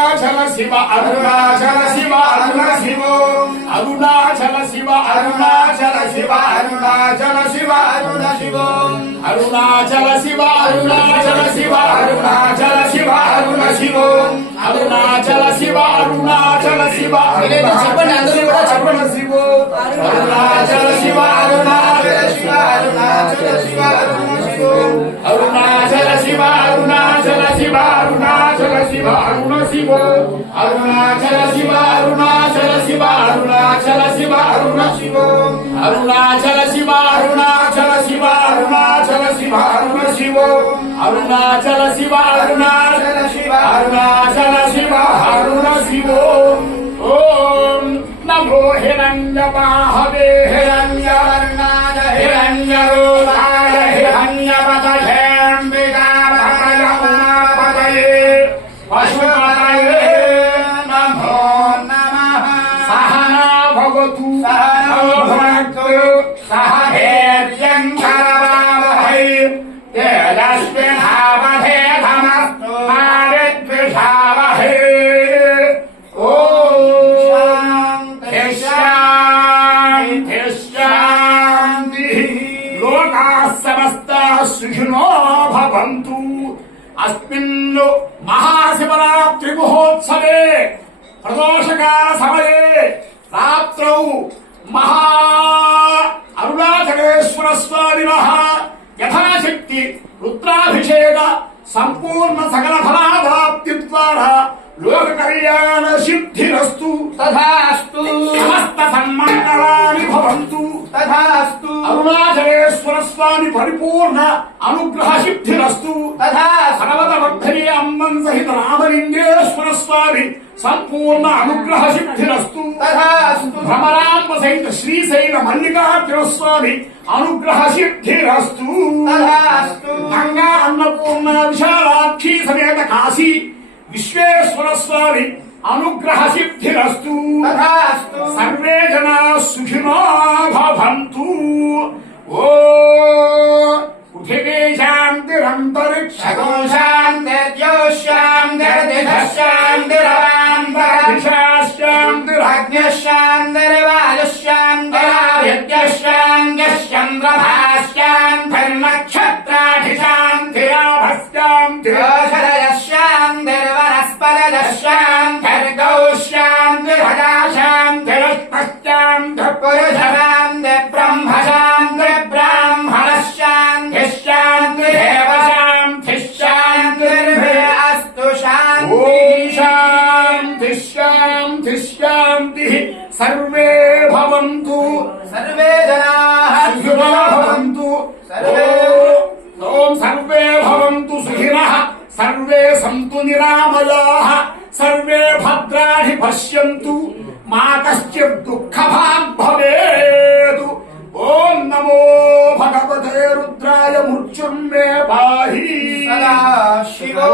అరుణాచల శివ అరుణాచల శివ అరుణ శివో అరుణాచల శివ అరుణాచల శివ అరుణాచల శివ అరుణ శివో అరుణాచల శివ అరుణాచల శివ అరుణాచల శివ అరుణ శివో అరుణాచల శివ అరుణాచల శివ చెప్పండి అందరూ కూడా చెప్పండి శివో అరుణాచల శివ అరుణాచల శివ అరుణాచల శివ అరుణ శివో అరుణాచల శివ అరుణాచల శివ అరుణాచల శివ అరుణ శివో అరుణాచల శివ అరుణాచల శివ అరుణాచల శివ అరుణ శివో అరుణాచల శివ అరుణాచల శివ అరుణాచల శివ అరుణ శివో అరుణాచల శివ అరుణాచల శివ అరుణాచల శివ అరుణ శివో ఓం నమో హిరణ్యబాహవే హిరణ్యవర్ణాయ హిరణ్యరూపాయ హిరణ్యపతయే అంబికాపతయే పశుపతయే నమో నమః సహనా భవతు సహనో భునక్తు సహ వీర్యంకరవావహై తేజస్వినావధేతమస్తు మా విద్విషావహై సుఖినో భవంతు అస్మిన్ మహాశివరాత్రి మహోత్సవే ప్రదోషకాల సమయే రాత్రౌ మహా అరుణాచలేశ్వర స్వామినః యథాశక్తి రుద్రాభిషేక సంపూర్ణ సకల ఫలాభాప్తి ద్వారా లోక కళ్యాణ సిద్ధిరస్తు తథాస్తు సమస్త సన్మంగళాని భవంతు తథాస్తు అరుణాచలేశ్వర స్వామి పరిపూర్ణ అనుగ్రహ సిద్ధిరస్తు తథా సర్వతవర్ధని అమ్మన్ సహిత రామలింగేశ్వర స్వామి సంపూర్ణ అనుగ్రహ సిద్ధిరస్తు తథాస్తు భ్రమరాంబ సహిత శ్రీశైల మల్లికార్జున స్వామి అనుగ్రహ సిద్ధిరస్తు తథాస్తు గంగా అన్నపూర్ణ విశాలాక్షి సమేత కాశీ విశ్వేశ్వర స్వామి అనుగ్రహ సిద్ధిరస్తు తథాస్తు సర్వే జనా సుఖినో భవంతు ఓ పృథివీ శాంతిరంతరిక్షగో సర్వే భవంతు సర్వే జనాః సుఖినో భవంతు ఓం సర్వే భవంతు సుఖినః సర్వే సంతు నిరామయాః సర్వే భద్రాణి పశ్యంతు మా కశ్చిత్ దుఃఖభాగ్ భవేత్ ఓం నమో భగవతే రుద్రాయ మృత్యుంమే పాహి సదా శివో